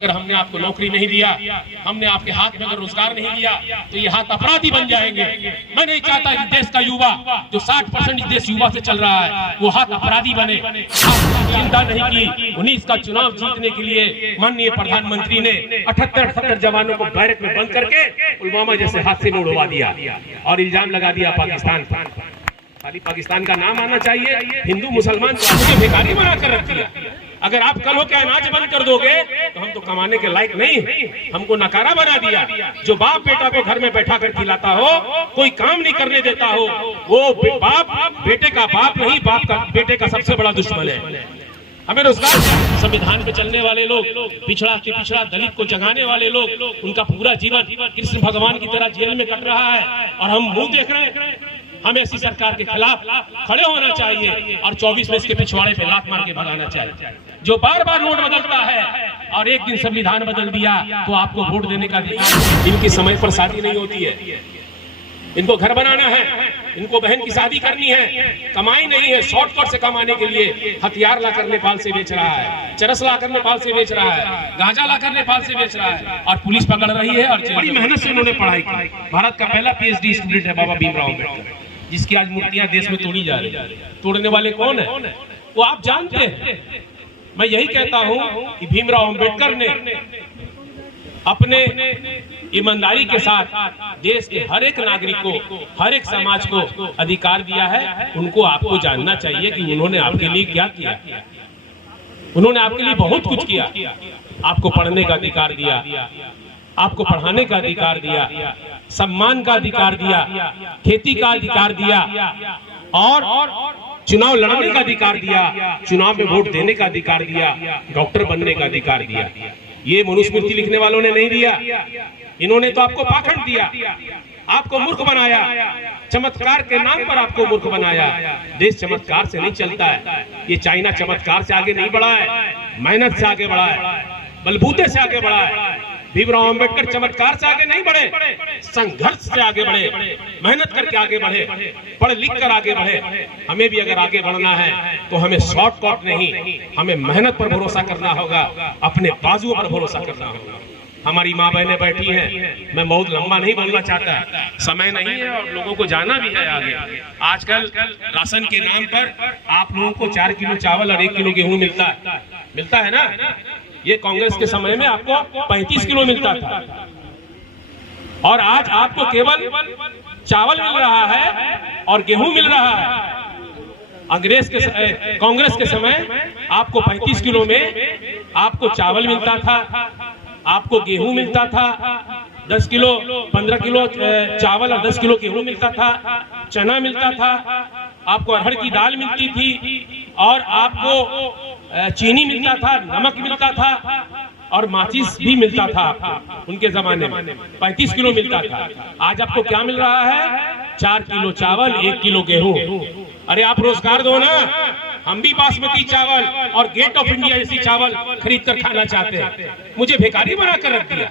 अगर हमने आपको नौकरी नहीं दिया, हमने आपके हाथ में अगर रोजगार नहीं दिया, तो ये हाथ अपराधी बन जाएंगे। मैं नहीं चाहता कि देश का युवा जो 60% देश युवा से चल रहा है वो हाथ अपराधी बने। चिंता नहीं की 19 का चुनाव जीतने के लिए माननीय प्रधानमंत्री ने 78-78 जवानों को बैरक में बंद करके पुलवामा जैसे हादसे में उड़वा दिया और इल्जाम लगा दिया पाकिस्तान पर। खाली पाकिस्तान का नाम आना चाहिए, हिंदू मुसलमान को भिखारी बनाकर रख दिया। अगर आप कल हो के अनाज बंद कर दोगे तो हम तो कमाने के लायक नहीं, हमको नकारा बना दिया। जो बाप बेटा को घर में बैठा कर खिलाता हो, कोई काम नहीं करने देता हो, वो बाप बेटे का बाप नहीं, बाप का बेटे का सबसे बड़ा दुश्मन है। हमें रोजगार, संविधान पे चलने वाले लोग, पिछड़ा के पिछड़ा दलित को जगाने वाले लोग, उनका पूरा जीवन कृष्ण भगवान की तरह जेल में कट रहा है और हम मुंह देख रहे हैं। हमें ऐसी सरकार के खिलाफ खड़े होना चाहिए और 24 में इसके पिछवाड़े पे लात मार के भगाना चाहिए। जो बार बार नोट बदलता है और एक दिन संविधान बदल दिया तो आपको वोट देने का अधिकार। इनकी समय पर शादी नहीं होती है, इनको घर बनाना है, इनको बहन की शादी करनी है, कमाई नहीं है। शॉर्टकट से कमाने के लिए हथियार लाकर नेपाल से बेच रहा है, चरस लाकर नेपाल से बेच रहा है, गांजा लाकर नेपाल से बेच रहा है और पुलिस पकड़ रही है। और बड़ी मेहनत से उन्होंने पढ़ाई की। भारत का पहला PhD स्टूडेंट है बाबा भीमराव अम्बेडकर, जिसकी आज मूर्तियां देश में तोड़ी जा रही है। तोड़ने वाले कौन है वो आप जानते हैं। मैं यही कहता हूं कि भीमराव अम्बेडकर ने अपने ईमानदारी के साथ देश के हर एक नागरिक को, हर एक समाज को अधिकार दिया है। उनको आपको जानना चाहिए कि उन्होंने आपके लिए क्या किया। उन्होंने आपके लिए बहुत कुछ किया। आपको पढ़ने का अधिकार दिया, आपको पढ़ाने का अधिकार दिया, सम्मान का अधिकार दिया, खेती का अधिकार दिया और चुनाव लड़ने का अधिकार दिया, चुनाव में वोट देने का अधिकार दिया, डॉक्टर बनने का अधिकार दिया। ये मनुस्मृति लिखने वालों ने नहीं दिया। इन्होंने तो आपको पाखंड दिया, आपको मूर्ख बनाया, चमत्कार के नाम पर आपको मूर्ख बनाया। देश चमत्कार से नहीं चलता है। ये चाइना चमत्कार से आगे नहीं बढ़ा है, मेहनत से आगे बढ़ा है, बलबूते से आगे बढ़ा है। भीमराव अम्बेडकर चमत्कार से आगे नहीं बढ़े, संघर्ष से आगे बढ़े, मेहनत करके आगे बढ़े, पढ़ लिख कर आगे बढ़े। हमें भी अगर आगे बढ़ना है तो हमें शॉर्टकट नहीं, हमें मेहनत पर भरोसा करना होगा, अपने बाजुओं पर भरोसा करना होगा। हमारी माँ बहनें बैठी हैं, मैं बहुत लंबा नहीं बोलना चाहता, समय नहीं है और लोगों को जाना भी है आगे। आजकल राशन के नाम पर आप लोगों को 4 किलो चावल और 1 किलो गेहूं मिलता है ना। ये कांग्रेस के समय में आपको 35 किलो मिलता था और आज आपको केवल चावल मिल रहा है और गेहूं मिल रहा है। कांग्रेस के समय आपको 35 किलो में आपको चावल मिलता था, आपको गेहूं मिलता था, 10 किलो 15 किलो चावल और 10 किलो गेहूं मिलता था, चना मिलता था, आपको अरहर की दाल मिलती थी और आपको चीनी मिलता था, नमक मिलता था और माचिस भी मिलता था आपको। उनके जमाने में 35 किलो मिलता था। आज आपको क्या मिल रहा है? 4 किलो चावल, 1 किलो गेहूं। अरे आप रोजगार दो ना। हम भी बासमती चावल और गेट ऑफ इंडिया जैसी चावल खरीद कर खाना चाहते हैं। मुझे भिखारी बनाकर रख दिया।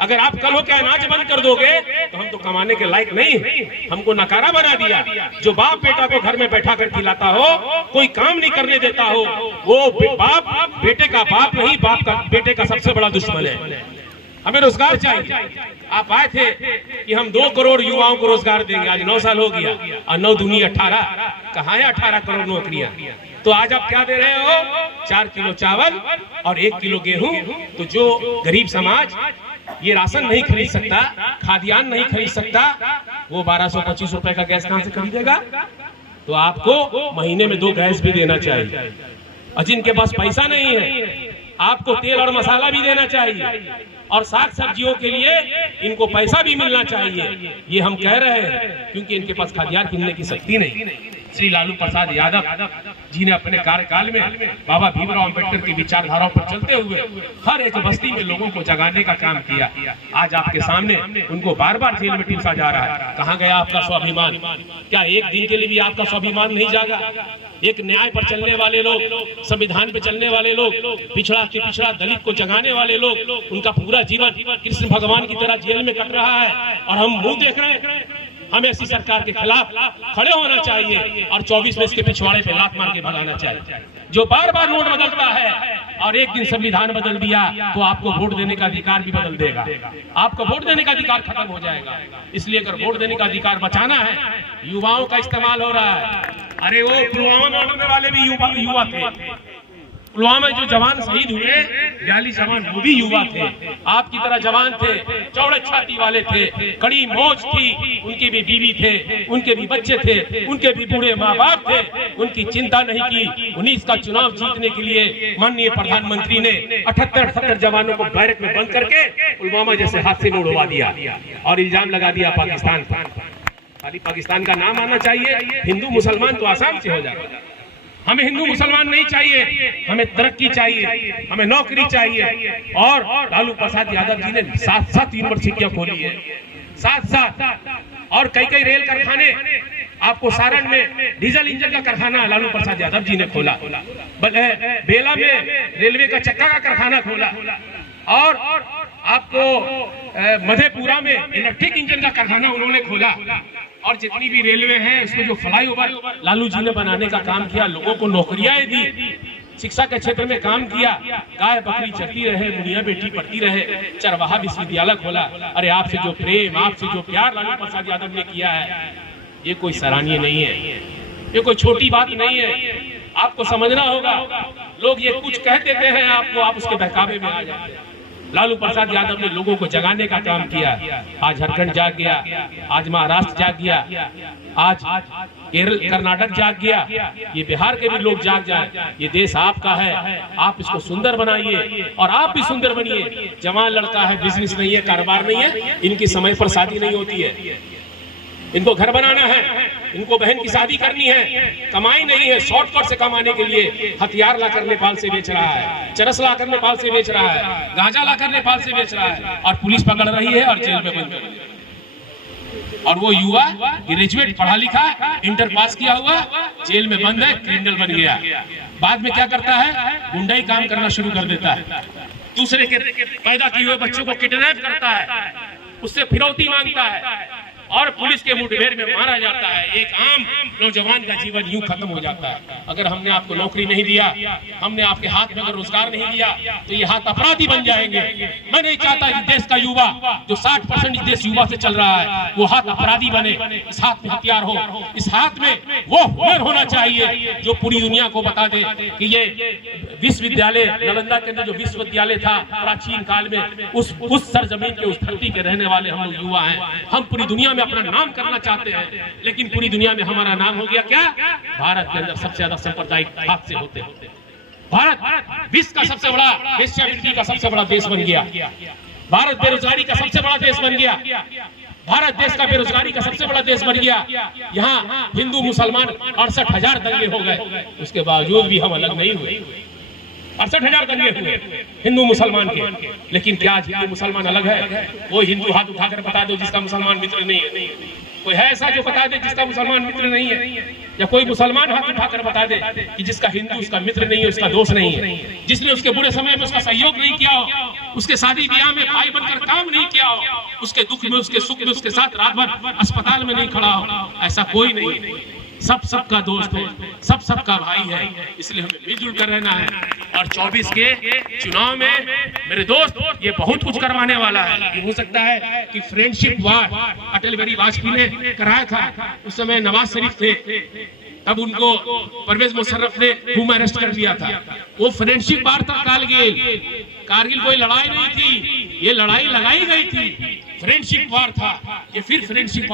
अगर आप कल हो के अनाज बंद कर दोगे तो हम तो कमाने के लायक नहीं, हमको नकारा बना दिया। जो बाप बेटा को घर में बैठा कर खिलाता हो, कोई काम नहीं करने देता हो, वो बाप बेटे का बाप नहीं, बाप का बेटे का सबसे बड़ा दुश्मन है। हमें रोजगार चाहिए। आप आए थे कि हम 2 करोड़ युवाओं को रोजगार देंगे। आज 9 साल हो गया और 9 दूनी 18। कहाँ है 18 करोड़ नौकरियां? तो आज आप क्या दे रहे हो? 4 किलो चावल और 1 किलो गेहूं। तो जो गरीब समाज ये राशन नहीं खरीद सकता, खाद्यान्न नहीं खरीद सकता, वो 1225 रुपए का गैस कहां से खरीदेगा? तो आपको महीने में 2 गैस भी देना चाहिए। और जिनके पास पैसा नहीं है आपको तेल और मसाला भी देना चाहिए और साग सब्जियों के लिए इनको पैसा भी मिलना चाहिए। ये हम कह रहे हैं क्योंकि इनके पास खाद्यान्न किनने की शक्ति नहीं। श्री लालू प्रसाद यादव जी ने अपने कार्यकाल में बाबा भीमराव अम्बेडकर की विचारधाराओं पर चलते हुए हर एक बस्ती में लोगों को जगाने का काम किया। आज आपके सामने उनको बार बार जेल में ठूसा जा रहा है। कहाँ गया आपका स्वाभिमान? क्या एक दिन के लिए भी आपका स्वाभिमान नहीं जागा? एक न्याय पर चलने वाले लोग, संविधान पे चलने वाले लोग, पिछड़ा के पिछड़ा दलित को जगाने वाले लोग, उनका पूरा जीवन कृष्ण भगवान की तरह जेल में कट रहा है और हम मुंह देख रहे हैं। हमें ऐसी सरकार के खिलाफ खड़े होना चाहिए और 24 में इसके पिछवाड़े पे लात मार के भगाना चाहिए। जो बार बार नोट बदलता है और एक दिन संविधान बदल दिया तो आपको वोट देने का अधिकार भी बदल देगा, आपका वोट देने का अधिकार खत्म हो जाएगा। इसलिए अगर वोट देने का अधिकार बचाना है, युवाओं का इस्तेमाल हो रहा है। अरे वो पुलवामा मारने वाले भी युवा थे, पुलवामा में जो जवान शहीद हुए 42 जवान, वो भी युवा थे, आपकी तरह जवान थे, चौड़े छाती वाले थे, कड़ी मौज थी, उनके भी बीवी थे, उनके भी बच्चे थे, उनके भी बूढ़े माँ बाप थे, उनकी चिंता नहीं की। 19 का चुनाव जीतने के लिए माननीय प्रधानमंत्री ने 78-70 जवानों को बैरक में बंद करके पुलवामा जैसे हादसे में उड़वा दिया और इल्जाम लगा दिया पाकिस्तान पर। खाली पाकिस्तान का नाम आना चाहिए, हिंदू मुसलमान तो आसाम से हो जाएगा। हमें हिंदू मुसलमान नहीं चाहिए, हमें तरक्की चाहिए, हमें नौकरी चाहिए। और लालू प्रसाद यादव जी ने 7 यूनिवर्सिटियां खोली है, 7 और कई रेल कारखाने। आपको सारण में डीजल इंजन का कारखाना लालू प्रसाद यादव जी ने खोला, बेला में रेलवे का चक्का का कारखाना खोला, और आपको मधेपुरा में इलेक्ट्रिक इंजन का कारखाना उन्होंने खोला। और जितनी भी रेलवे हैं उसमें जो फ्लाईओवर लालू जी ने बनाने का काम किया, लोगों को नौकरियां दी, शिक्षा के क्षेत्र में काम किया, गाय बकरी चरती रहे, मुनिया बेटी पढ़ती रहे, चरवाहा विश्वविद्यालय खोला। अरे आपसे जो प्रेम, आपसे जो प्यार लालू प्रसाद यादव ने किया है, ये कोई सराहनीय नहीं है, ये कोई छोटी बात नहीं है। आपको समझना होगा, लोग ये कुछ कह देते हैं आपको, आप उसके बहकावे में आ जाते हैं। लालू प्रसाद यादव ने लोगों को जगाने का काम किया। आज झारखंड जाग गया, आज महाराष्ट्र जाग गया, आज केरल कर्नाटक जाग गया, ये बिहार के भी लोग जाग जाए। ये देश आपका है, आप इसको सुंदर बनाइए और आप भी सुंदर बनिए। जवान लड़का है, बिजनेस नहीं है, कारोबार नहीं है, इनकी समय पर शादी नहीं होती है, इनको घर बनाना है, इनको बहन की शादी करनी है, कमाई नहीं है, शॉर्टकट से कमाने के लिए हथियार लाकर नेपाल से बेच रहा है, चरस लाकर नेपाल से बेच रहा है, गांजा लाकर नेपाल से बेच रहा है, और पुलिस पकड़ रही है और जेल में बंद कर रही है। और वो युवा ग्रेजुएट, पढ़ा लिखा, इंटर पास किया हुआ, जेल में बंद है, क्रिमिनल बन गया। बाद में क्या करता है? गुंडाई काम करना शुरू कर देता है, दूसरे के पैदा किए हुए बच्चों को किडनैप करता है, उससे फिरौती मांगता है और पुलिस के मुठभेड़ में मारा जाता है। एक आम नौजवान का जीवन यूं खत्म हो जाता है। अगर हमने आपको नौकरी नहीं दिया, हमने आपके हाथ में अगर रोजगार नहीं दिया, तो ये हाथ अपराधी बन जाएंगे। मैं नहीं चाहता इस देश का युवा, जो 60% इस देश युवा से चल रहा है, वो हाथ अपराधी बने, इस हाथ में हथियार हो, इस हाथ में वो हुनर होना चाहिए जो पूरी दुनिया को बता दे कि ये विश्वविद्यालय, नालंदा के अंदर जो विश्वविद्यालय था प्राचीन काल में, उस सरजमीन के, उस धरती के रहने वाले हम लोग युवा हैं। हम पूरी दुनिया में अपना नाम करना चाहते हैं, लेकिन पूरी दुनिया में हमारा नाम हो गया क्या? भारत के अंदर सबसे ज्यादा सांप्रदायिक हादसे होते होते भारत विश्व का सबसे बड़ा, एशिया का सबसे बड़ा देश बन गया। भारत बेरोजगारी का सबसे बड़ा देश बन गया। भारत देश का बेरोजगारी का सबसे बड़ा देश बन गया। यहाँ हिंदू मुसलमान 68,000 दंगे हो गए, उसके बावजूद भी हम अलग नहीं हुए। 68,000 दंगे हुए हिंदू मुसलमान के, लेकिन क्या आज हिंदू मुसलमान अलग है? वो हिंदू हाथ उठाकर बता दो जिसका मुसलमान मित्र नहीं है। कोई है ऐसा जो बता दे जिसका मुसलमान मित्र नहीं है? या कोई मुसलमान हाथ उठाकर बता दे कि जिसका हिंदू उसका मित्र नहीं है, उसका दोस्त नहीं है, जिसने उसके बुरे समय में उसका सहयोग नहीं किया हो, उसके शादी ब्याह में भाई बनकर काम नहीं किया हो, उसके दुख में, उसके सुख में उसके साथ रात भर अस्पताल में नहीं खड़ा हो, ऐसा कोई नहीं है। सब सबका दोस्त है, सब सबका भाई है, इसलिए हमें मिलजुल कर रहना है। और 24 के चुनाव में मेरे दोस्त ये बहुत कुछ करवाने वाला है। ये हो सकता है कि फ्रेंडशिप वार अटल बिहारी वाजपेयी ने कराया था, उस समय नवाज शरीफ थे, तब उनको परवेज मुशर्रफ ने होम अरेस्ट कर दिया था। वो फ्रेंडशिप वार था कारगिल कोई लड़ाई नहीं थी, ये लड़ाई लगाई गई थी, फ्रेंडशिप वार था। ये फिर फ्रेंडशिप